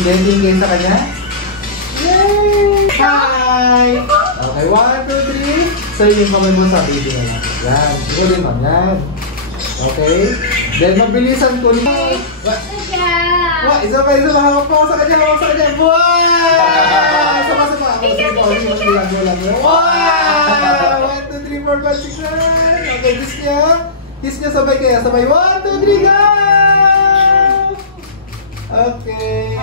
Tingin kayo sa kanya. Yay! Hi! Okay, 1, 2, 3. So yung kamay mo sa baby na lang. Yan. Siguro yung yan. Okay. Then mabilisan ko rin. Wah! Isa pa. Hawak pa sa kanya. Wow! Sama. Wow! 1, 2, 3, 4, 5, 6, 7. Okay, kiss niya sabay kaya. Sabay. 1, 2, 3, go! Okay.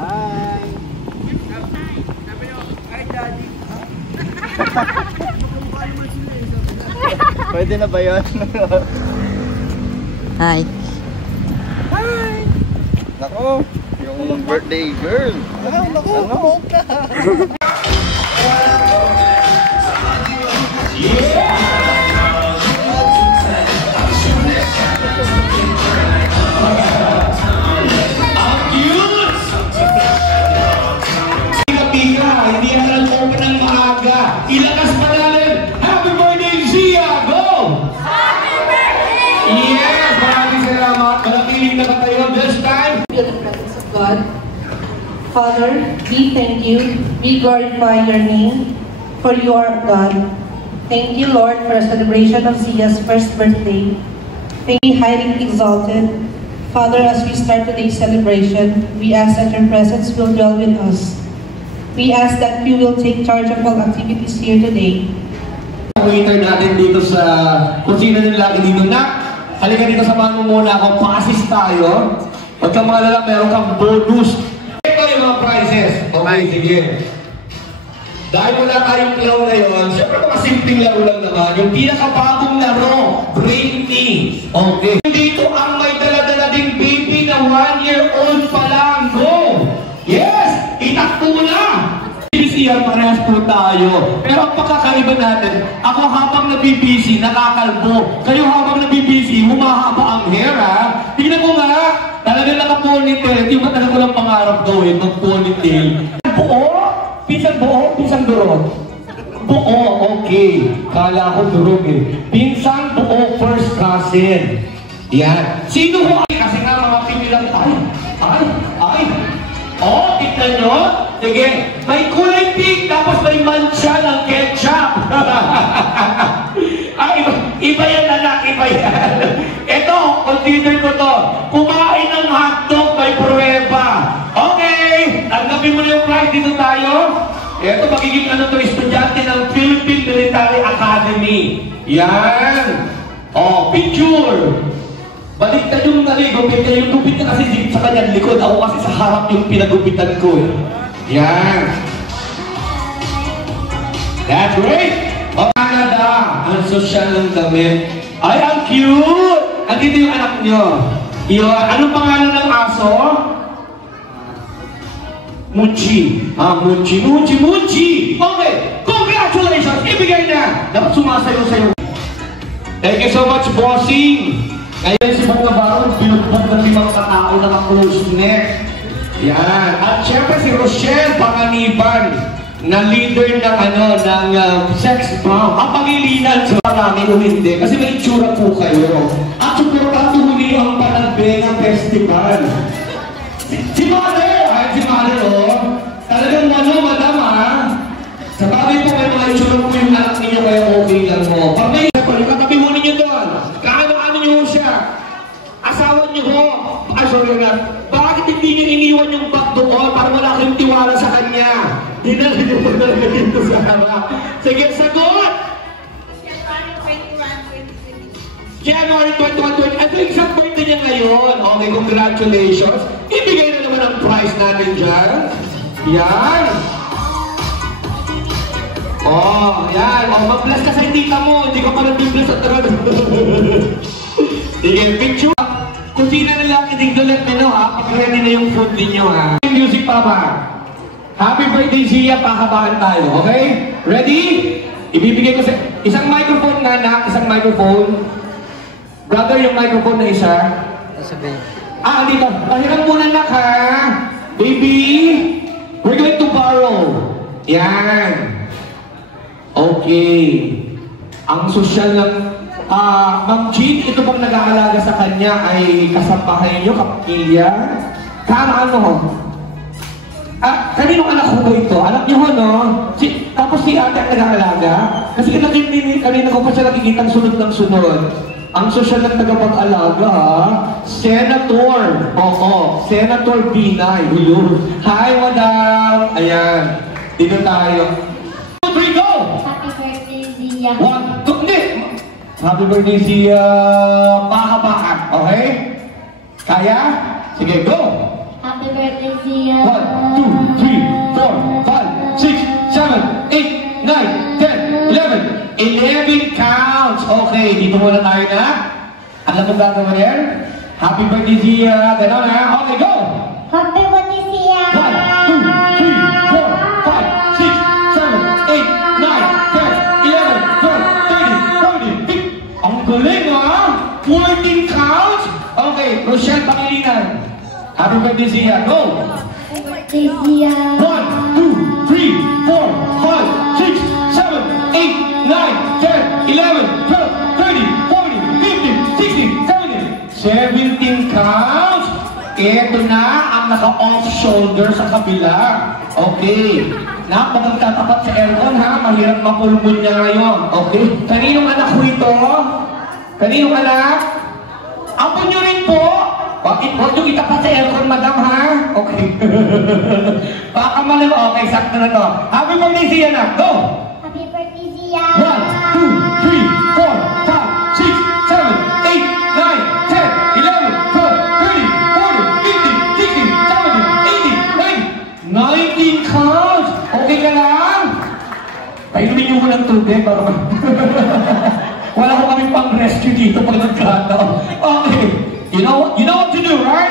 Hi. Hi, Daddy. Pwede na ba yun? Hi. Hi. Nako, yung birthday girl. Nako. Hindi na nag-open ng maaga. Ilakas pa natin. Happy birthday, Zia! Go! Happy birthday! Yes! Maraming salamat. Malakiling na tayo this time. Feel the presence of God. Father, we thank you. We glorify your name, for you are God. Thank you, Lord, for a celebration of Zia's first birthday. May be highly exalted. Father, as we start today's celebration, we ask that your presence will dwell with us. We ask that you will take charge of all activities here today. Waiter natin dito sa kusina ng lagi dito na. Halika dito, samahan mo muna ako. Pa-assist tayo. Pagka mga lalang, meron kang bonus. Ito yung mga prizes. Okay, sige. Dahil wala tayong laro na yun, siyempre mga simpleng laro lang naman. Yung pinakabagong laro, Brain Team. Okay. Dito ang may dala-dala ding baby na 1-year-old pa lang. Go! Yes! Itakbo mo na! Bibisihan, parehas po tayo. Pero ang pagkakaiba natin, ako habang nabibisi, nakakalbo. Kayo habang nabibisi, humahaba ang hair, ha? Tingnan mo nga, talaga naka-ponytail. Hindi ba talaga lang pangarap gawin, mag-ponytail? Buo? Pinsan buo? Pinsan durog? Buo, okay. Kala ko durog eh. Pinsan buo, first cousin. Yan. Sino ho? Kasi nga mga pinilang, ay. Oh, tignan nyo. Sige, may kulay pink, tapos may mancha ng ketchup. Iba yan, anak, iba yan. Ito, consider ko to. Kumain ng hotdog, may pruweba. Okay, tanggapin mo na yung prize, dito tayo. Ito, magiging estudyante ng Philippine Military Academy. Yan. Oh, picture. Baliktad yung naligupit niya, yung gupit niya kasi sa kanyang likod. Ako kasi sa harap yung pinagupitan ko. Yan. That's great! O Canada, ang sosyal ng damit. Ay, ang cute! Andito yung anak nyo. Yun, anong pangalan ng aso? Muchi. Muchi! Okay, congratulations! Ibigay na! Dapat sumasayo-sayo. Thank you so much, bossing! Ngayon si Bong Navarro, pinutbog ng 5 katao na close neck. Yan. At syempre si Rochelle Panganiban, na leader ng sex bomb. Ang pangilinan sa marami o hindi, kasi may itsura po kayo. At suportado huli ang Panagbenga Festival. Si Mother! Si Mother, oh. Talagang madam, ha? Sa bagay po, may mga itsura po yung anak ninyo, kaya okay lang mo. Pag may yung katabi mo ninyo doon, kaano-ano nyo siya? Asawa nyo ho? Sorry nga. Bakit hindi nyo iniwan yung bag doon para wala kayong tiwala sa kanya? Dinala nyo po talaga dito sa harap. Sige, sagot! January 21, 20. Ito yung isang birthday niya ngayon. Okay, congratulations. Ibigay na naman ang prize natin dyan. Yan. Oh, yan. Oh, mag-bless ka sa tita mo. Hindi ka pa nag-bless at tarot. Sige, picture. Kusina nila, itigdulat nyo, ha? Pag-ready na yung food ninyo, ha? Music, Papa. Happy birthday, Zia. Pahabaan tayo, okay? Ready? Ibibigay ko sa... Isang microphone na, anak. Isang microphone. Brother, yung microphone na isa. Dito. Pahiram muna, anak, ha? Baby, we're going to borrow. Yan. Okay. Ang social ng... Ma'am Jean, ito bang nag-aalaga sa kanya ay kasambahay niyo, kapamilya? Ano? Kaninong anak ko ito? Anak niyo ho, no? Tapos si ate ang nag-aalaga? Kasi kanina ko pa siya nakikita sunod ng sunod. Ang sosyal ng tagapag-alaga, Senator. Oo, Senator Binay. Hi, madam. Ayan. Dito tayo. 2, 3, go! Happy birthday, Zia. 1, 2, hindi! Happy birthday, Zia. Baka-baka. Okay? Kaya? Sige, go! Happy birthday, Zia. 1, 2, 3, 4, 5, 6, 7, 8, 9, 10, 11. 11 counts. Okay, dito muna tayo na. Alam mo gagawin yan? Happy birthday, Zia. Ganon na. Okay, go! Happy birthday, Zia. 1, 2, 3, 4, 5, 6, 7, 8, 9, 10, 11, 12, 13, 14, 15. Ang galing, ha? 14 counts? Okay, Rochelle Pangilinan. Happy birthday, Zia. Go! Happy birthday, Zia. 1, 2, 3, 4, 5, 6, 7, 8, 9, 10, 11, 12, 13, 14, 15, 16, 17, 17 counts. Ito na ang naka-off shoulder sa kabila. Okay. Napag tatapat sa aircon, ha? Mahirap mapulmon niya ngayon. Okay. Kaninong anak ko ito? Kaninong anak? Apo niyo rin po? Bakit po yung itapat sa aircon, madam, ha? Okay. Baka mali mo. Okay, sakto na to. Happy birthday, Zia, anak. Go! Happy birthday, Zia. 1, 2, 3, 4, 5, 6, 7, 8, 9, 10, 11, 12, 13, 14, 15, 16, 17, 18, 19 counts! Okay ka lang? Painumin niyo ko ng tubig para wala ko kami pang rescue dito pag nagkataon. Okay. You know what to do, right?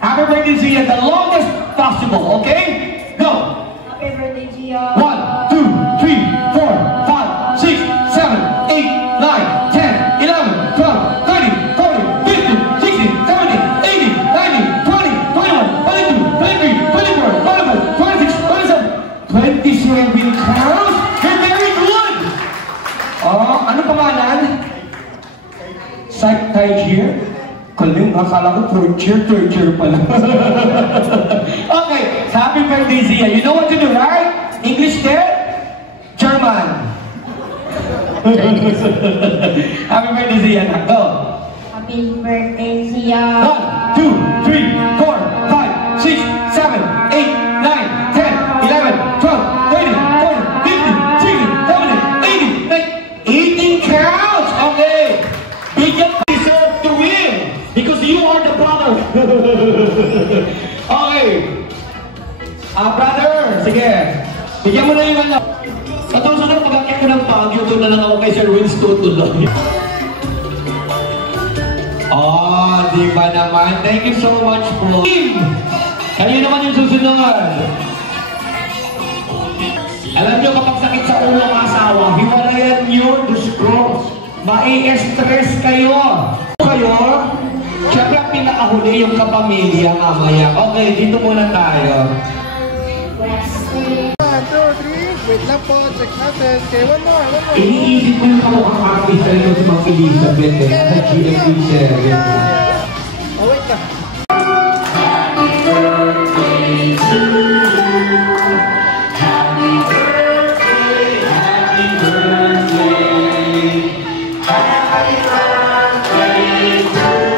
Happy birthday, Zia, the longest possible, okay? Go! Happy birthday, Zia. 1, 2, 3, 4, 5, 6, 7, 8, 9, 10, 11, 12, 13, 14, 15, 16, 17, 18, 19, 20, 21, 22, 23, 24, 25, 26, 27, 27 counts? You're very good! Oh, ano pangalan? Psych here? Kaling, akala ko third year pala. Okay, happy birthday, Zia. You know what to do, right? English there? German. Happy birthday, Zia. Go. Happy birthday, Zia. 1, 2, 3, 4, 5, 6, 7, 8, 9, 10, 11, 12, 13, 14, 15, 16, 17, 18, 18 counts. Okay. Bigyan deserve to win. Because you are the brother. Okay. Brother, sige. Bigyan mo na yung ano. Patuloy na mag-akit ko ng Baguio. Doon na lang ako kay Sir Wins tutuloy. Oh, di ba naman? Thank you so much po. Kayo naman yung susunod. Alam nyo, kapag sakit sa ulo ang asawa, hiwalayan nyo, Diyos ko. Mai-stress kayo. Siyempre ang pinakahuli yung kapamilya mamaya. Okay, dito muna tayo. 1, 2, 3. Wait lang po. Check natin. Okay, one more. Iniisip ko yung kamukhang artista nito si Ma'am Elizabeth sa GMA7. Oh, wait lang. Happy birthday to you. Happy birthday, happy birthday. Happy birthday to you. Happy birthday to you.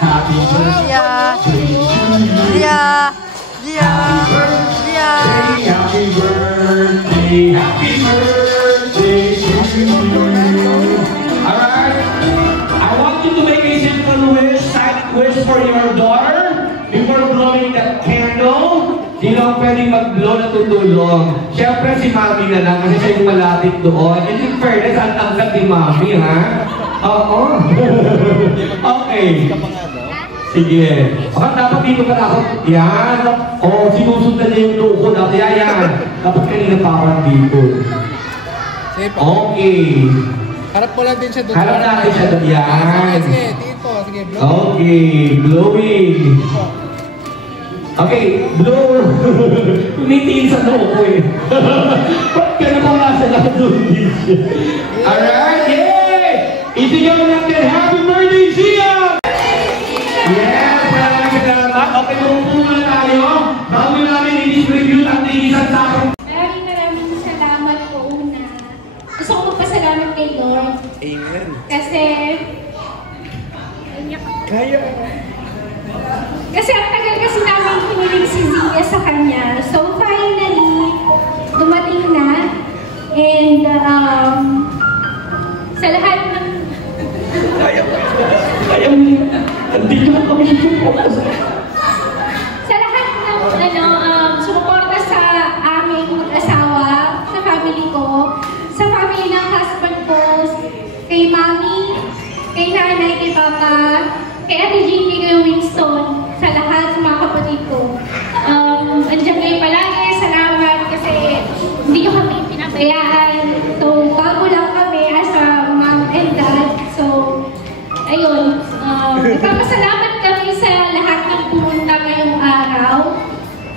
Happy Dia, dia, Happy happy birthday to you. Alright? I want you to make a simple wish, silent wish for your daughter before blowing that candle. Sino ang pwedeng mag-blow na tutulong? Siyempre si Mami na lang kasi siya yung malapit doon. And in fairness, ang tangkat ni Mami, ha? Oo. Okay. Sige. Bakit dapat dito ka na ako? Yan. O, sinusundan niya yung luko na. Kaya yan. Dapat kanina parang dito. Okay. Harap mo lang din siya doon. Harap natin siya doon. Yan. Sige, dito. Sige, blow. Okay, glowing. Okay, blow. Tumitingin sa loob ko eh. Ba't ka naman nasa lahat doon din siya? Alright, yay! Isigaw natin, happy birthday, Zia! Yes, maraming salamat. Okay, muna tayo. Bago namin i-distribute ang isang sakong. Maraming salamat po una. Gusto ko magpasalamat kay Lord. Amen. Kasi... Kaya. Kasi ang tagal kasi namin hiniling si Zia sa kanya. So finally, dumating na. And sa lahat ng... Ayaw niya. Andito na kami sa Sa lahat ng sumuporta sa aming mag-asawa, sa family ko, sa family ng husband ko, kay mami, kay nanay, kay papa, kay Ate Jinky, kay Winston, sa lahat, sa mga kapatid ko. Andiyan kayo palagi, salamat kasi hindi nyo kami pinabayaan. So, bago lang kami as a mom and dad. So, ayun, nagpapasalamat kami sa lahat ng pumunta ngayong araw.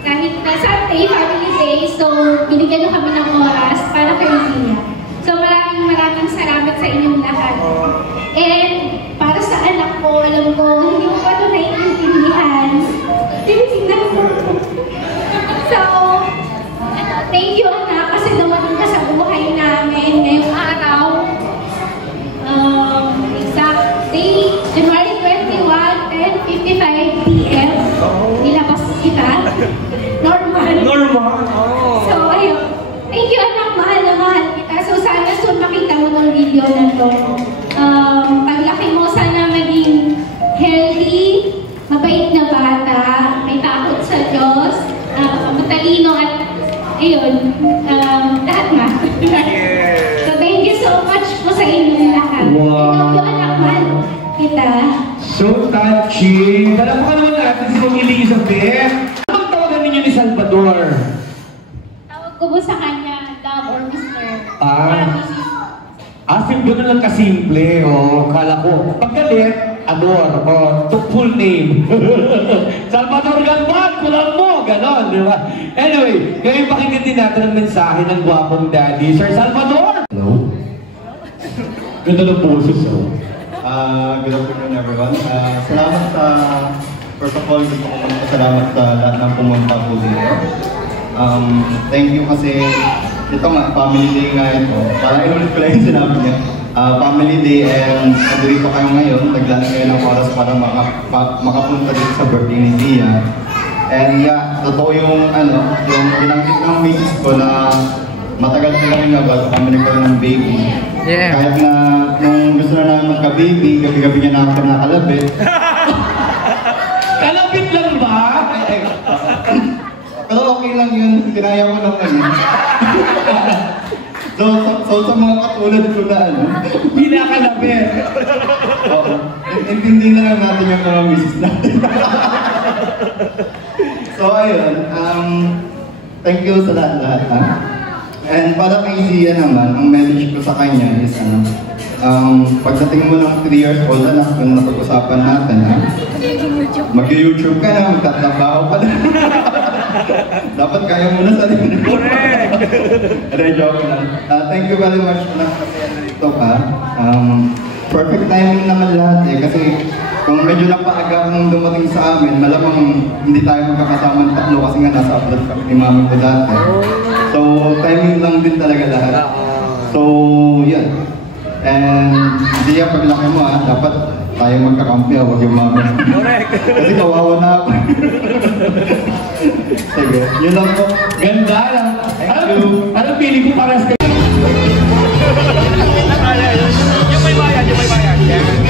Kahit na Sunday, family day, so binigyan nyo kami ng oras para kay Zia. So maraming salamat sa inyong lahat. And para sa anak ko, alam ko, hindi ko pa ito naiintindihan. Tinitingnan ko. So, thank you anak kasi dumating ka sa buhay namin ngayong araw. Exact date, January 21, 10:55 p.m. Nilabas kita. Normal. So, ayun. Thank you anak, mahal na mahal kita. So, sana soon makita mo ng video na to. Paglaki mo, sana maging healthy, mabait na bata, may takot sa Diyos, matalino at ayun, lahat na. So, thank you so much po sa inyong lahat. Wow. Thank you anak, mahal kita. So touching. Alam mo ka naman natin si Mong Elizabeth. Anong tawagan ninyo ni Salvador? Tawag ko po sa kanya, Dab or Mr. Gano'n lang kasimple. Kala ko. Pagkalit, Ador. Full name. Salvador Galvan, kulang mo. Ganon, di ba? Anyway, ngayon pakinggan din natin ang mensahe ng gwapong daddy. Sir Salvador! Hello? Ganda ng boses, Good afternoon everyone. Salamat sa, first of all, gusto ko magpasalamat sa lahat ng pumunta po dito. Thank you kasi ito nga, family day nga ito. Para inulit ko lang yung sinabi niya. Family day and dito kayo ngayon, naglaan kayo ng oras para makapunta dito sa birthday ni Zia. And yeah, totoo yung yung binanggit ng misis ko na matagal na kami na bago kami nagkaroon ng baby. Yeah. Kahit na nung gusto na namin magka-baby, gabi-gabi niya na ako nakalabit. Kalapit lang ba? Pero okay lang yun, kinaya ko naman yun. So sa mga katulad ko na Hindi nakalapit. Oo. Intindi na lang natin yung mga misis natin. So ayun, thank you sa lahat-lahat ha. And para kay Zia naman, ang message ko sa kanya is pagdating mo ng 3 years old na kung napag-usapan natin ha, mag-YouTube ka na, magtatrabaho ka na. Dapat kaya mo na sa rin. Correct! Joke lang. Thank you very much na kasi nandito ka. Perfect timing naman lahat kasi kung medyo napaaga nung dumating sa amin, malamang hindi tayo magkakasama ng tatlo kasi nga nasa abroad kami ni mami ko dati. So, timing lang din talaga lahat. So, yan. And, Zia, paglaki mo dapat tayo magkakampi huwag yung mami. Correct! Kasi kawawa na ako. Sige, yun lang po. Ganda lang. Anong feeling ko parehas kayo? Yung may bayad, yung may bayad.